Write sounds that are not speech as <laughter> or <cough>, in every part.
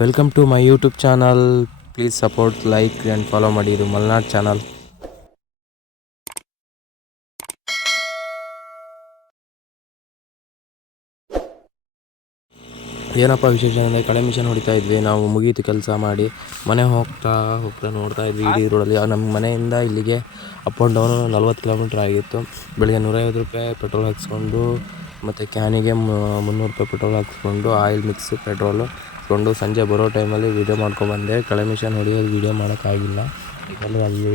Welcome to my YouTube channel please support like and follow ಮಾಡಿ ಇದು Malnad channel ಏನಪ್ಪ ವಿಶೇಷ ಅಂದರೆ ಕಳೆ ಮಿಷನ್ ಹೊಡಿತಾ ಇದ್ವಿ. ನಾವು ಮುಗೀತು ಕೆಲಸ ಮಾಡಿ ಮನೆ ಹೋಗ್ತಾ ಹೋಗ್ತಾ ನೋಡ್ತಾ ಇದ್ವಿ. ಇಡೀ ರೋಡಲ್ಲಿ ನಮ್ಮ ಮನೆಯಿಂದ ಇಲ್ಲಿಗೆ ಅಪ್ ಆ್ಯಂಡ್ ಡೌನು ನಲ್ವತ್ತು ಕಿಲೋಮೀಟ್ರ್ ಆಗಿತ್ತು. ಬೆಳಗ್ಗೆ ನೂರೈವತ್ತು ರೂಪಾಯಿ ಪೆಟ್ರೋಲ್ ಹಾಕ್ಸ್ಕೊಂಡು, ಮತ್ತು ಕ್ಯಾನಿಗೆ ಮುನ್ನೂರು ರೂಪಾಯಿ ಪೆಟ್ರೋಲ್ ಹಾಕ್ಸ್ಕೊಂಡು ಆಯಿಲ್ ಮಿಕ್ಸ್ ಪೆಟ್ರೋಲು ಹಾಕ್ಸ್ಕೊಂಡು ಸಂಜೆ ಬರೋ ಟೈಮಲ್ಲಿ ವೀಡಿಯೋ ಮಾಡ್ಕೊಂಬಂದೆ. ಕಳೆ ಮಿಷನ್ ಹೊಡಿಯೋದು ವೀಡಿಯೋ ಮಾಡೋಕ್ಕಾಗಿಲ್ಲ. ಯಾಕಂದರೆ ಅಲ್ಲಿ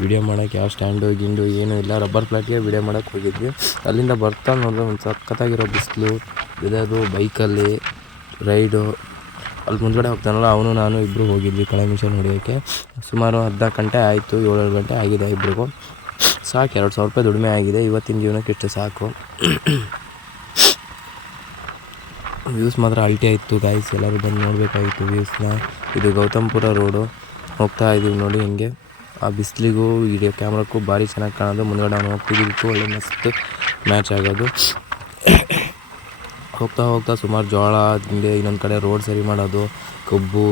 ವೀಡಿಯೋ ಮಾಡೋಕ್ಕೆ ಯಾವ ಸ್ಟ್ಯಾಂಡು ಗಿಂಡು ಏನೂ ಇಲ್ಲ. ರಬ್ಬರ್ ಪ್ಲಾಟ್ಗೆ ವೀಡಿಯೋ ಮಾಡೋಕ್ಕೆ ಹೋಗಿದ್ವಿ. ಅಲ್ಲಿಂದ ಬರ್ತಾ ನೋಡಿದ್ರೆ ಒಂದು ಸಖತ್ತಾಗಿರೋ ಬಿಸಿಲು ಇರೋದು ಬೈಕಲ್ಲಿ ರೈಡು ಅಲ್ಲಿ ಮುಂದ್ಗಡೆ ಹೋಗ್ತಾನಲ್ಲ, ಅವನು ನಾನು ಇಬ್ಬರು ಹೋಗಿದ್ವಿ ಕಳೆ ಮಿಷನ್ ಹೊಡಿಯೋಕ್ಕೆ. ಸುಮಾರು ಅರ್ಧ ಗಂಟೆ ಆಯಿತು ಏಳು ಗಂಟೆ ಆಗಿದೆ ಇಬ್ಬರಿಗೂ ಸಾಕು, ಎರಡು ಸಾವಿರ ರೂಪಾಯಿ ದುಡಿಮೆ ಆಗಿದೆ. ಇವತ್ತಿನ ಜೀವನಕ್ಕೆ ಇಷ್ಟು ಸಾಕು. ವ್ಯೂಸ್ ಮಾತ್ರ ಅಲ್ಟಿ ಆಯಿತು ಗಾಯ್ಸ್ ಎಲ್ಲರೂ ಬಂದು ನೋಡಬೇಕಾಗಿತ್ತು ವ್ಯೂಸ್ನ. ಇದು ಗೌತಮ್ಪುರ ರೋಡು. ಹೋಗ್ತಾ ಇದ್ದೀವಿ ನೋಡಿ ಹಿಂಗೆ. ಆ ಬಿಸಿಲಿಗೂ ವಿಡಿಯೋ ಕ್ಯಾಮ್ರಕ್ಕೂ ಭಾರಿ ಚೆನ್ನಾಗಿ ಕಾಣೋದು. ಮುಂದ್ಗಡೆ ಅವ್ನು ಹೋಗ್ತಿದ್ದಕ್ಕೂ ಒಳ್ಳೆ ಮಸ್ತ್ ಮ್ಯಾಚ್ ಆಗೋದು. ಹೋಗ್ತಾ ಹೋಗ್ತಾ ಸುಮಾರು ಜೋಳ, ಹಿಂಗೆ ಇನ್ನೊಂದು ಕಡೆ ರೋಡ್ ಸರಿ ಮಾಡೋದು. ಕಬ್ಬು,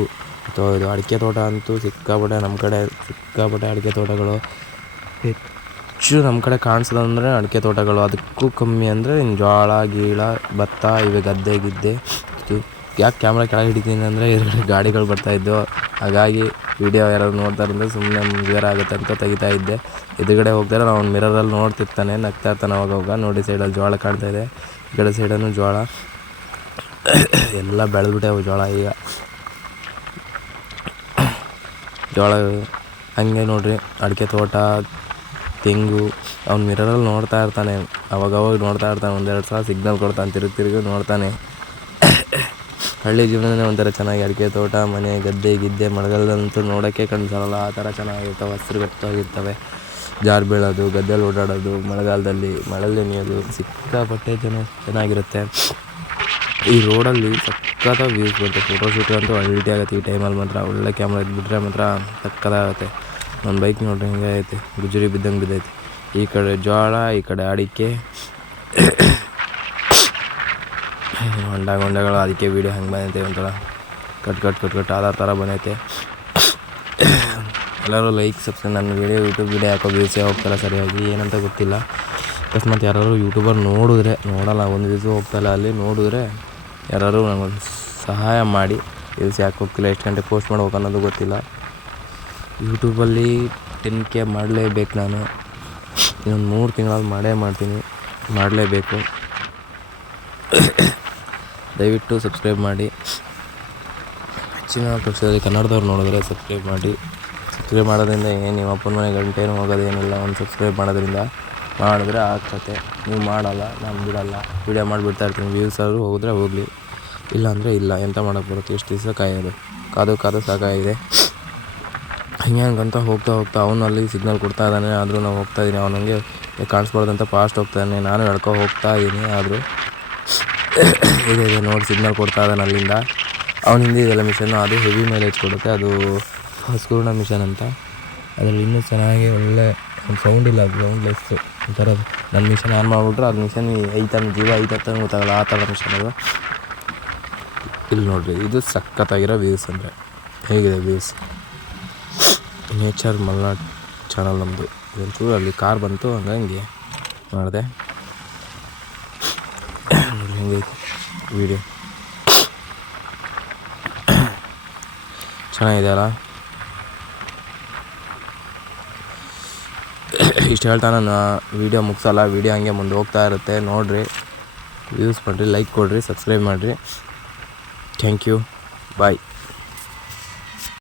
ಅಥವಾ ಇದು ಅಡಿಕೆ ತೋಟ ಅಂತೂ ಸಿಕ್ಕಾಪಟ್ಟೆ ನಮ್ಮ ಕಡೆ ಸಿಕ್ಕಾಪಟ್ಟೆ ಅಡಿಕೆ ತೋಟಗಳು. ಹೆಚ್ಚು ನಮ್ಮ ಕಡೆ ಕಾಣಿಸೋದಂದ್ರೆ ಅಡಿಕೆ ತೋಟಗಳು. ಅದಕ್ಕೂ ಕಮ್ಮಿ ಅಂದರೆ ಇನ್ನು ಜೋಳ ಗೀಳ, ಭತ್ತ ಇವೆ ಗದ್ದೆ, ಗಿದ್ದೆ. ಯಾಕೆ ಕ್ಯಾಮ್ರಾ ಕೆಳಗೆ ಹಿಡಿತೀನಿ ಅಂದರೆ ಎದುರುಗಡೆ ಗಾಡಿಗಳು ಬರ್ತಾಯಿದ್ದವು ಹಾಗಾಗಿ ವೀಡಿಯೋ ಯಾರು ನೋಡ್ತಾರೆ ಅಂದರೆ ಸುಮ್ಮನೆ ಬೇರೆ ಆಗುತ್ತೆ ಅಂತ ತೆಗಿತಾ ಇದ್ದೆ. ಎದುರುಗಡೆ ಹೋಗ್ತಾರೆ ಅವ್ನು ಮಿರರಲ್ಲಿ ನೋಡ್ತಿರ್ತಾನೆ, ನಗ್ತಾ ಇರ್ತಾನೆ ಅವಾಗ ನೋಡಿ ಸೈಡಲ್ಲಿ ಜೋಳ ಕಾಣ್ತಾ ಇದೆ. ಈ ಕಡೆ ಸೈಡನ್ನು ಜೋಳ ಎಲ್ಲ ಬೆಳೆದ್ಬಿಟ್ಟೆವು ಜೋಳ ಈಗ. ಜೋಳ ಹಂಗೆ ನೋಡ್ರಿ, ಅಡಿಕೆ ತೋಟ. ತೆಂಗು, ಅವ್ನು ಮಿರರಲ್ಲಿ ನೋಡ್ತಾ ಇರ್ತಾನೆ. ಅವಾಗವಾಗ ನೋಡ್ತಾ ಇರ್ತಾನೆ, ಒಂದೆರಡು ಸಲ ಸಿಗ್ನಲ್ ಕೊಡ್ತಾನೆ, ತಿರುಗಿ ತಿರುಗಿ ನೋಡ್ತಾನೆ. ಹಳ್ಳಿ ಜೀವನನೇ ಒಂಥರ ಚೆನ್ನಾಗಿ ಅಡಿಕೆ ತೋಟ, ಮನೆ, ಗದ್ದೆ, ಗಿದ್ದೆ, ಮಳೆಗಾಲದಂತೂ ನೋಡೋಕ್ಕೆ ಕಣ್ಸಲ್ಲ ಆ ಥರ ಚೆನ್ನಾಗಿರ್ತವೆ ಹಸ್ರುಗಟ್ಟವಾಗಿರ್ತವೆ ಜಾರು ಬೀಳೋದು, ಗದ್ದೆಲಿ ಓಡಾಡೋದು, ಮಳೆಗಾಲದಲ್ಲಿ ಮಳೆಯಲ್ಲಿ ನೆನೆಯೋದು, ಸಿಕ್ಕಾಪಟ್ಟೆ ಜನ ಚೆನ್ನಾಗಿರುತ್ತೆ. ಈ ರೋಡಲ್ಲಿ ಸಕ್ಕತ್ತಾಗಿ ವ್ಯೂಸ್ ಬರುತ್ತೆ. ಫೋಟೋ ಶೂಟ್ ಅಂತೂ ಅಲ್ಟಿ ಆಗುತ್ತೆ ಈ ಟೈಮಲ್ಲಿ ಮಾತ್ರ ಒಳ್ಳೆ ಕ್ಯಾಮ್ರಾ ಇದ್ಬಿಟ್ರೆ ಮಾತ್ರ ಸಕ್ಕತ್ತಾಗುತ್ತೆ ನನ್ನ ಬೈಕ್ ನೋಡ್ರಿ, ಹಿಂಗೆ ಐತೆ ಗುಜರಿ ಬಿದ್ದಂಗೆ ಬಿದ್ದೈತೆ. ಈ ಕಡೆ ಜೋಳ ಈ ಕಡೆ ಅಡಿಕೆ. ಹೊಂಡ ಗೊಂಡಗಳು, ಅದಕ್ಕೆ ವೀಡಿಯೋ ಹಂಗೆ ಬಂದೈತೆ ಒಂಥರ. ಕಟ್ ಕಟ್ ಕಟ್ ಕಟ್ ಆದ ಥರ ಬಂದೈತೆ. ಎಲ್ಲರೂ ಲೈಕ್ ಸಬ್ಸ್ಕ್ರೈಬ್ ನನ್ನ ವೀಡಿಯೋ ಯೂಟ್ಯೂಬ್ ವೀಡಿಯೋ ಹಾಕೋ ವ್ಯೂಸೇ ಹೋಗ್ತಾಯಿಲ್ಲ ಸರಿಯಾಗಿ, ಏನಂತ ಗೊತ್ತಿಲ್ಲ. ಅಕಸ್ಮಾತ್ ಯಾರಾದರೂ ಯೂಟ್ಯೂಬರ್ ನೋಡಿದ್ರೆ, ನೋಡಲ್ಲ, ಒಂದು ವ್ಯೂಸು ಹೋಗ್ತಾಯಿಲ್ಲ, ಅಲ್ಲಿ ನೋಡಿದ್ರೆ ಯಾರಾದರೂ ನನಗೊಂದು ಸಹಾಯ ಮಾಡಿ. ವ್ಯೂಸ್ ಯಾಕೆ ಹೋಗ್ತಿಲ್ಲ, ಎಷ್ಟು ಗಂಟೆ ಪೋಸ್ಟ್ ಮಾಡ್ಬೇಕು ಅನ್ನೋದು ಗೊತ್ತಿಲ್ಲ. ಯೂಟ್ಯೂಬಲ್ಲಿ ಟೆನ್ ಕೆ ಮಾಡಲೇಬೇಕು ನಾನು. ಇನ್ನೊಂದು ಮೂರು ತಿಂಗಳಲ್ಲಿ ಮಾಡೇ ಮಾಡ್ತೀನಿ. ಮಾಡಲೇಬೇಕು. ದಯವಿಟ್ಟು ಸಬ್ಸ್ಕ್ರೈಬ್ ಮಾಡಿ. ಹೆಚ್ಚಿನ ಪಕ್ಷದಲ್ಲಿ ಕನ್ನಡದವ್ರು ನೋಡಿದ್ರೆ ಸಬ್ಸ್ಕ್ರೈಬ್ ಮಾಡಿ. ಸಬ್ಸ್ಕ್ರೈಬ್ ಮಾಡೋದ್ರಿಂದ ಏನು ನಿಮ್ಮ ಅಪ್ಪನ ಮನೆ ಗಂಟೇನು ಹೋಗೋದೇನಿಲ್ಲ ಒಂದು ಸಬ್ಸ್ಕ್ರೈಬ್ ಮಾಡೋದ್ರಿಂದ ಮಾಡಿದ್ರೆ ಆಗ್ತತೆ. ನೀವು ಮಾಡಲ್ಲ, ನಾನು ಬಿಡಲ್ಲ. ವೀಡಿಯೋ ಮಾಡಿಬಿಡ್ತಾ ಇರ್ತೀನಿ. ವ್ಯೂಸ್ ಆದರೂ ಹೋದರೆ ಹೋಗಲಿ. ಇಲ್ಲ ಅಂದರೆ ಇಲ್ಲ. ಎಂತ ಮಾಡೋಕ್ಕೆ ಬರುತ್ತೆ? ಎಷ್ಟು ದಿವಸ ಕಾಯೋದು? ಕಾದು ಕಾದು ಸಾಕಾಗಿದೆ. ಹಿಂಗೆ ಅಂತ ಹೋಗ್ತಾ ಹೋಗ್ತಾ ಅವನು ಅಲ್ಲಿ ಸಿಗ್ನಲ್ ಕೊಡ್ತಾ ಇದ್ದಾನೆ, ಆದರೂ ನಾವು ಹೋಗ್ತಾ ಇದ್ದೀನಿ ನನಗೆ ಕಾಣಿಸ್ಬಾರ್ದಂತ ಫಾಸ್ಟ್ ಹೋಗ್ತಾನೆ ನಾನು ನಡ್ಕೊ ಹೋಗ್ತಾ ಇದ್ದೀನಿ ಆದರೂ <coughs> ಇದೆ ಇದೆ, ನೋಡಿ ಸಿಗ್ನಲ್ ಕೊಡ್ತಾ ಇದ್ದಾನೆ ಅಲ್ಲಿಂದ. ಅವನು ಹಿಂದೆ ಇದೆಲ್ಲ ಮಿಷನ್ನು ಅದು ಹೆವಿ ಮೈಲೇಜ್ ಕೊಡುತ್ತೆ. ಅದು ಹಸ್ಕೂರ್ಣ ಮಿಷನ್ ಅಂತ. ಅದರಲ್ಲಿ ಇನ್ನೂ ಚೆನ್ನಾಗಿ ಒಳ್ಳೆ ಒಂದು ಸೌಂಡ್ ಇಲ್ಲ ಸೌಂಡ್ ಲೆಸ್ಸು ಒಂಥರ. ನನ್ನ ಮಿಷನ್ ಆನ್ ಮಾಡಿಬಿಟ್ರೆ ಅದು ಮಿಷನ್ ಐತನ ಜೀವ ಐತತ್ತ ಗೊತ್ತಾಗಲ್ಲ, ಆ ಥರ ಮಿಷನ್ ಅದು. ಇಲ್ಲಿ ನೋಡಿರಿ, ಇದು ಸಖತ್ತಾಗಿರೋ ವ್ಯೂಸ್ ಅಂದರೆ. ಹೇಗಿದೆ ವ್ಯೂಸ್ ನೇಚರ್ ಮಲ್ನಾಡ್ ಚಾನಲ್ ನಮ್ಮದು ಇದೊಂಚೂರು ಅಲ್ಲಿ ಕಾರ್ ಬಂತು, ಹಂಗಾಗಿ ಮಾಡಿದೆ. ಹೆಂಗೈತೆ ವೀಡಿಯೋ ಚೆನ್ನಾಗಿದೆ ಅಲ್ಲ ಇಷ್ಟು ಹೇಳ್ತಾ ನಾನು ವೀಡಿಯೋ ಮುಗಿಸಲ್ಲ. ವೀಡಿಯೋ ಹಂಗೆ ಮುಂದೆ ಹೋಗ್ತಾ ಇರುತ್ತೆ. ನೋಡಿರಿ ವ್ಯೂಸ್ ಮಾಡಿರಿ ಲೈಕ್ ಕೊಡಿರಿ ಸಬ್ಸ್ಕ್ರೈಬ್ ಮಾಡಿರಿ. Thank you bye